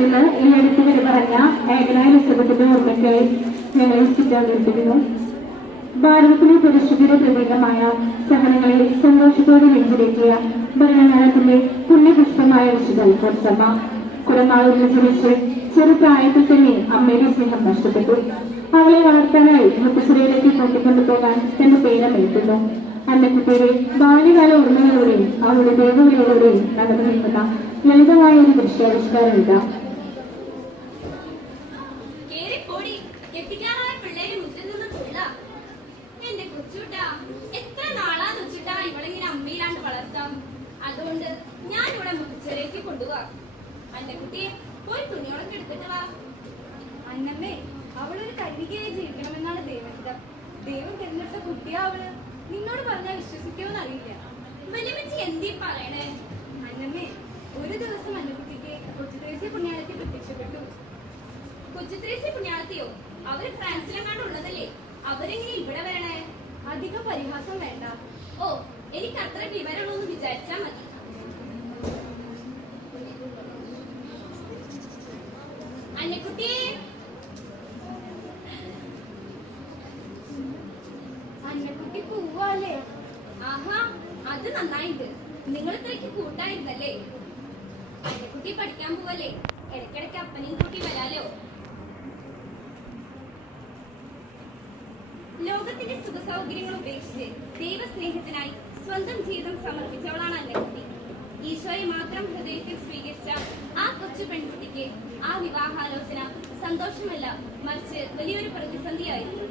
നിന്ന് ഈ അടുത്ത് വരെ പറഞ്ഞ ഏകനായ പുസ്തകത്തിന്റെ ഓർമ്മയ്ക്കായി ഞങ്ങൾ ചിറ്റാതിരിക്കുന്നു. ഭാരതത്തിലെ പരിശുദ്ധിയുടെ പ്രതീകമായ സഹനങ്ങളെ സന്തോഷത്തോടെ നെഞ്ചിലേറ്റിയ ഭരണകാലത്തിന്റെ പുണ്യപുഷ്പമായ വിശുദ്ധ അൽഫോൻസമ്മ കുടമാളൂരിൽ ജനിച്ച് ചെറുപ്രായത്തിൽ തന്നെ അമ്മയുടെ സ്നേഹം നഷ്ടപ്പെട്ടു. അവളെ വളർത്താനായി മുത്തശ്ശേരിയിലേക്ക് കൂട്ടിക്കൊണ്ടുപോകാൻ തന്റെ പേരമേറ്റുന്നു. അന്നക്കുട്ടിയുടെ ബാല്യകാല ഓർമ്മകളോടെയും അവളുടെ ദൈവവിളികളോടെയും നടന്നു നിൽക്കുന്ന ലളിതമായ ഒരു ദൃശ്യാവിഷ്കാരം ഇതാ. അതുകൊണ്ട് ഞാൻ ഇവിടെ മുത്തച്ഛലേക്ക് കൊണ്ടുപോവാ. അന്നക്കുട്ടിയെ പോയി തുണിയോളൊക്കെ എടുത്തിട്ട് വാ. അന്നമ്മേ, അവളൊരു കന്യകയായി ജീവിക്കണമെന്നാണ് ദൈവഹിതം. ദൈവം തിരഞ്ഞെടുത്ത കുട്ടിയാ അവള്. നിന്നോട് പറഞ്ഞാൽ വിശ്വസിക്കുമെന്ന് അറിയില്ല. വലിയമ്മച്ചി എന്തീ പറയണേ? അന്നമ്മേ, ഒരു ദിവസം അന്നക്കുട്ടിക്ക് കൊച്ചുത്രേസ്യ പുണ്യാളത്തി പ്രത്യക്ഷപ്പെട്ടു. കൊച്ചുത്രേസ്യ പുണ്യാളത്തിയോ? അവര് ഫ്രാൻസിലെങ്ങാണ്ട് ഉള്ളതല്ലേ? അവരെങ്ങനെ ഇവിടെ വരണേ? അധികം പരിഹാസം വേണ്ട. ഓ, എനിക്ക് അത്ര വിവരമുള്ളൂ വിചാരിച്ചാ മതി. അന്നക്കുട്ടിയെ, അന്നക്കുട്ടി പോവാല്ലേ? ആഹാ, അത് നന്നായിട്ട്. നിങ്ങൾ ഇത്രയ്ക്ക് കൂട്ടായിരുന്നല്ലേ? അന്നക്കുട്ടി പഠിക്കാൻ പോവല്ലേ? ഇടയ്ക്കിടയ്ക്ക് അപ്പനെയും കൂട്ടി വരാലോ. ലോകത്തിന്റെ സുഖസൗകര്യങ്ങൾ ഉപേക്ഷിച്ച് ദൈവസ്നേഹത്തിനായി സ്വന്തം ജീവിതം സമർപ്പിച്ചവളാണ് അന്നക്കുട്ടി. ഈശോയെ മാത്രം ഹൃദയത്തിൽ സ്വീകരിച്ച ആ കൊച്ചു പെൺകുട്ടിക്ക് ആ വിവാഹാലോചന സന്തോഷമല്ല, മറിച്ച് വലിയൊരു പ്രതിസന്ധിയായിരുന്നു.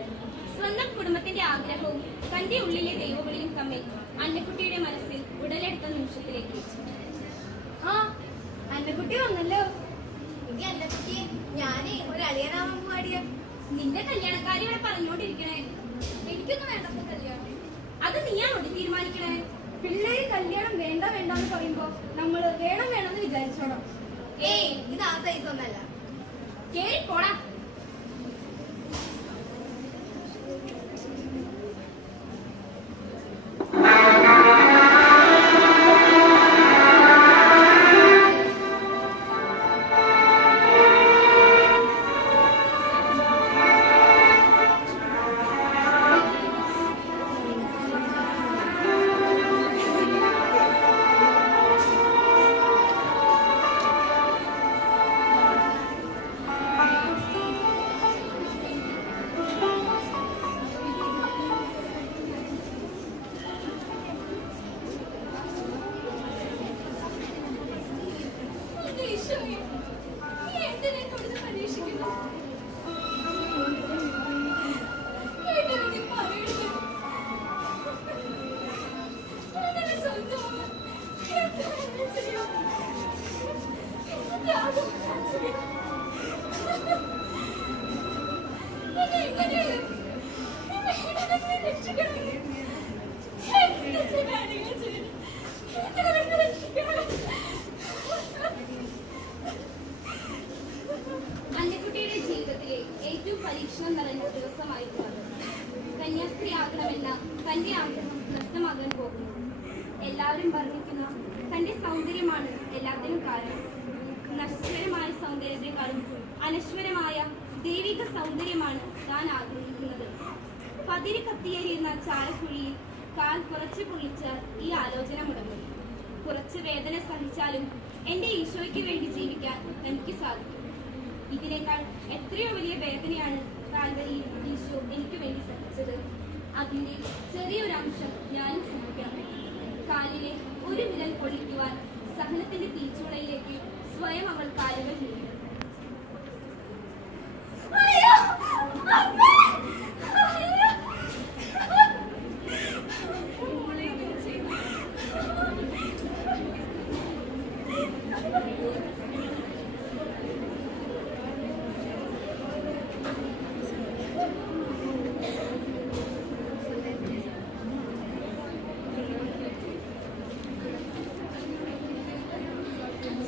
സ്വന്തം കുടുംബത്തിന്റെ ആഗ്രഹവും തന്റെ ഉള്ളിലെ ദൈവവിളിയും തമ്മിൽ അന്നക്കുട്ടിയുടെ മനസ്സിൽ ഉടലെടുത്ത നിമിഷത്തിലേക്ക്. ആ, അന്നക്കുട്ടി വന്നല്ലോ. അന്നക്കുട്ടി, ഞാനേ ഒരു അളിയനാവാൻ പാടിയ. നിന്റെ കല്യാണക്കാരി ഇവിടെ പറഞ്ഞോണ്ടിരിക്കണേ. എനിക്കൊന്നും വേണ്ട കല്യാണം. അത് നീയാണോ തീരുമാനിക്കണേ? പിള്ളേര് കല്യാണം വേണ്ട വേണ്ടെന്ന് പറയുമ്പോ നമ്മള് വേണം വേണമെന്ന് വിചാരിച്ചോണം. ഏയ്, ഇത് ആ സൈസ് ഒന്നല്ല. കേറി പോടാ. അന്നക്കുട്ടിയുടെ ജീവിതത്തിലെ ഏറ്റവും പരീക്ഷണം നിറഞ്ഞ ദിവസമായിരുന്നു അത്. കന്യാസ്ത്രീ ആകണമെന്ന തന്റെ ആഗ്രഹം നഷ്ടമാകാൻ പോകുന്നു. എല്ലാവരും വർണ്ണിക്കുന്ന തന്റെ സൗന്ദര്യമാണ് എല്ലാത്തിനും കാരണം. നശ്വരമായ സൗന്ദര്യത്തെക്കാളും അനശ്വരമായ ദൈവിക സൗന്ദര്യമാണ് താൻ ആഗ്രഹിക്കുന്നത്. പതിര് കത്തിയേറിയുന്ന ചാരക്കുഴിയിൽ കാൽ കുറച്ച് പൊള്ളിച്ചാൽ ഈ ആലോചന മുടങ്ങും. കുറച്ച് വേദന സഹിച്ചാലും എന്റെ ഈശോയ്ക്ക് വേണ്ടി ജീവിക്കാൻ എനിക്ക് സാധിക്കും. ഇതിനേക്കാൾ എത്രയോ വലിയ വേദനയാണ് കാൽവരിയിൽ ഈശോ എനിക്ക് വേണ്ടി സഹിച്ചത്. അതിന്റെ ചെറിയൊരു അംശം ഞാനും സഹിക്കണം. കാലിലെ ഒരു വിരൽ പൊളിക്കുവാൻ സഹനത്തിന്റെ തീച്ചൂളയിലേക്ക് സ്വയം അവൾ കാലുകൾ നീങ്ങി.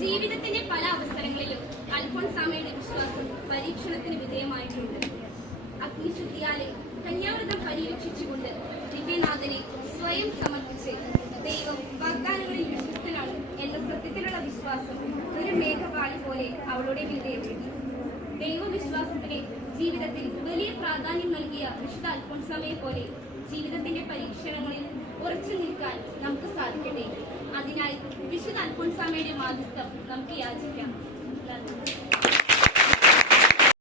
ജീവിതത്തിന്റെ പല അവസരങ്ങളിലും അൽഫോൻസാമ്മയുടെ വിശ്വാസം പരീക്ഷണത്തിന് വിധേയമായിട്ടുണ്ട്. അഗ്നിശുദ്ധിയാലെ കന്യാവ്രതം പരിരക്ഷിച്ചുകൊണ്ട് ദിവ്യനാഥനെ സ്വയം സമർപ്പിച്ച് ദൈവം വാഗ്ദാനങ്ങളിൽ വിശ്വസ്തനാണ് എന്ന സത്യത്തിലുള്ള വിശ്വാസം ഒരു മേഘപാളി പോലെ അവളുടെ നമ്മുടെ വിലയേറി. ദൈവവിശ്വാസത്തിന് ജീവിതത്തിൽ വലിയ പ്രാധാന്യം നൽകിയ വിശുദ്ധ അൽഫോൻസാമയെ പോലെ ജീവിതത്തിന്റെ പരീക്ഷണങ്ങളിൽ ഉറച്ചു നിൽക്കാൻ നമുക്ക് സാധിക്കട്ടെ. അതിനായി വിശുദ്ധ അൽഫോൻസാമയുടെ മാധ്യസ്ഥം നമുക്ക് യാചിക്കാം.